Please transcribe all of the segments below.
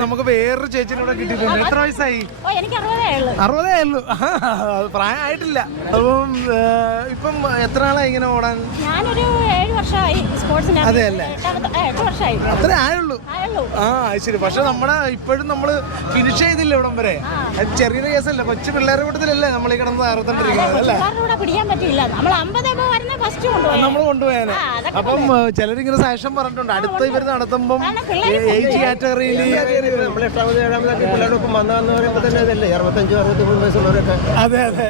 നമുക്ക് വേറൊരു ചേച്ചിനെ ഇവിടെ കിട്ടിയിട്ടുണ്ട് എത്ര വയസ്സായി അറുപതേയുള്ളൂ പ്രായമായിട്ടില്ല അപ്പം ഇപ്പം എത്ര നാളായി ഇങ്ങനെ ഓടാൻ ഞാനൊരു അതെ അല്ലേ അത്ര ആയുള്ളൂ ആ ശരി പക്ഷെ നമ്മടെ ഇപ്പോഴും നമ്മള് ഫിനിഷ് ചെയ്തില്ല ഇവിടം വരെ ചെറിയൊരു കേസല്ലേ കൊച്ചു പിള്ളേരുടെ കൂട്ടത്തിലല്ലേ നമ്മൾ ഈ കിടന്ന് അറുപത്തിരിക്കുന്നത് അല്ലേ പിടിക്കാൻ പറ്റില്ല നമ്മൾ അമ്പത് കൊണ്ടുപോയാലേ അപ്പം ചിലരിങ്ങനെ സെഷൻ പറഞ്ഞിട്ടുണ്ട് അടുത്ത ഇവർ നടത്തുമ്പോൾ ഏജ് കാറ്റഗറിയിൽ അതെ അതെ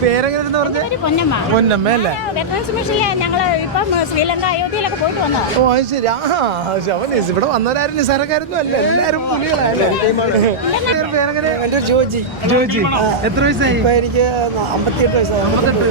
പേരെങ്ങനെ പൊന്നമ്മ അല്ലേ ഞങ്ങള് ശ്രീലങ്ക അയോധ്യയിലൊക്കെ ഇവിടെ വന്നവരാരും നിസ്സാരക്കാരൊന്നും അല്ല എല്ലാരും പുലികളല്ലേ പേരെങ്ങനെ ജോജി ജോജി എത്ര വയസ്സായി എനിക്ക് അമ്പത്തിയെട്ട് വയസ്സായി അമ്പത്തെട്ട്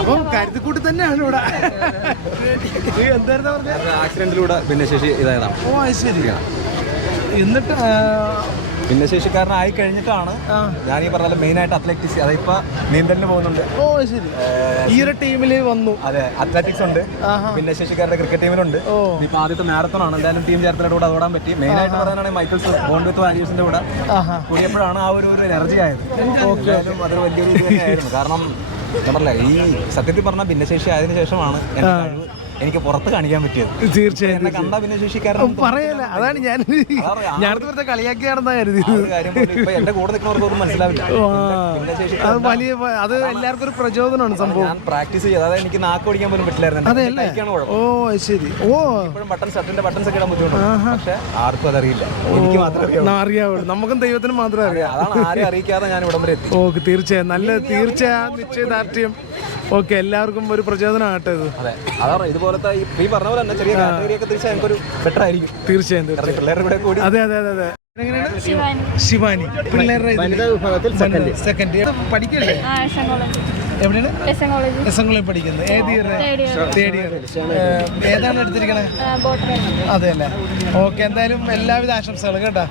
അപ്പം കരുതി കൂട്ടി തന്നെയാണ് ഇവിടെ ആക്സിഡന്റിലൂടെ ഭിന്നശേഷി ഇതായതാണ് ഓ അശ്ശേരി എന്നിട്ട് ഭിന്നശേഷിക്കാരനായി കഴിഞ്ഞിട്ടാണ് ഞാൻ ഈ പറഞ്ഞാലും മെയിൻ ആയിട്ട് അത്ലറ്റിക്സ് അതായത് നീന്തലിന് പോകുന്നുണ്ട് ഓ ശരി ഈ ഒരു ടീമിൽ വന്നു അതെ അത്ലറ്റിക്സ് ഉണ്ട് ഭിന്നശേഷിക്കാരുടെ ക്രിക്കറ്റ് ടീമിലുണ്ട് ഇപ്പൊ ആദ്യത്തെ മാരത്തോൺ ആണ് എന്തായാലും ടീം ചേർത്തലോട് കൂടെ ഓടാൻ പറ്റി മെയിൻ ആയിട്ട് പറയാനാണെങ്കിൽ മൈക്കിൾസ് ബോണ്ട് വിത്ത് വാല്യൂസിന്റെ കൂടെ കൂടിയപ്പോഴാണ് ആ ഒരു എനർജി ആയത് അതൊരു വലിയ രീതിയിലായിരുന്നു കാരണം പറഞ്ഞില്ല ഈ സത്യത്തിൽ പറഞ്ഞ ഭിന്നശേഷി ആയതിനു ശേഷമാണ് എനിക്ക് പുറത്ത് കാണിക്കാൻ പറ്റിയത് തീർച്ചയായും പറയാല അതാണ് ഞാൻ ഞാനിവിടുത്തെ കളിയാക്കിയാണെന്നാ കരുതി എന്റെ കൂടെ നിൽക്കുന്നവർക്കൊന്നും മനസ്സിലാവില്ല അത് വലിയ അത് എല്ലാവർക്കും ഒരു പ്രചോദനമാണ് സംഭവം പ്രാക്ടീസ് ചെയ്തു അതായത് എനിക്ക് നാക്ക് പിടിക്കാൻ പോലും പറ്റില്ലായിരുന്നു ഓ ശരി ഓ ഇപ്പോഴും ബട്ടൺ ഷർട്ടിന്റെ ബട്ടൺസ് ഒക്കെ ആർക്കും അതറിയില്ല എനിക്ക് മാത്രമേ അറിയാവുള്ളൂ നമുക്കും ദൈവത്തിനും മാത്രമേ അറിയാം അതാണ് ആരും അറിയിക്കാതെ ഞാൻ ഇവിടെ വരെ ഓക്കെ തീർച്ചയായും നല്ല തീർച്ചയായും നിശ്ചയദാർഢ്യം ഓക്കെ എല്ലാവർക്കും ഒരു പ്രചോദനമാകട്ടെ ഇത് ഇതുപോലത്തെ ഈ പറഞ്ഞ തന്നെ ചെറിയ ഒരു ബെറ്റർ ആയിരിക്കും തീർച്ചയായും തീർച്ചയായും അതെ അതെ അതെ അതെ ശിവാനി പിള്ളേരുടെ വനിതാ വിഭാഗത്തിൽ സെക്കൻഡ് സെക്കൻഡ് ഇയർ പഠിക്കല്ലേ എവിടെയാണ് എസ് കോളേജ് പഠിക്കുന്നത് ഏത് ഇയർ തേർഡ് ഇയർ ഏതാണ് എടുത്തിരിക്കണേ അതെ അല്ലേ ഓക്കെ എന്തായാലും എല്ലാവിധ ആശംസകളും കേട്ടോ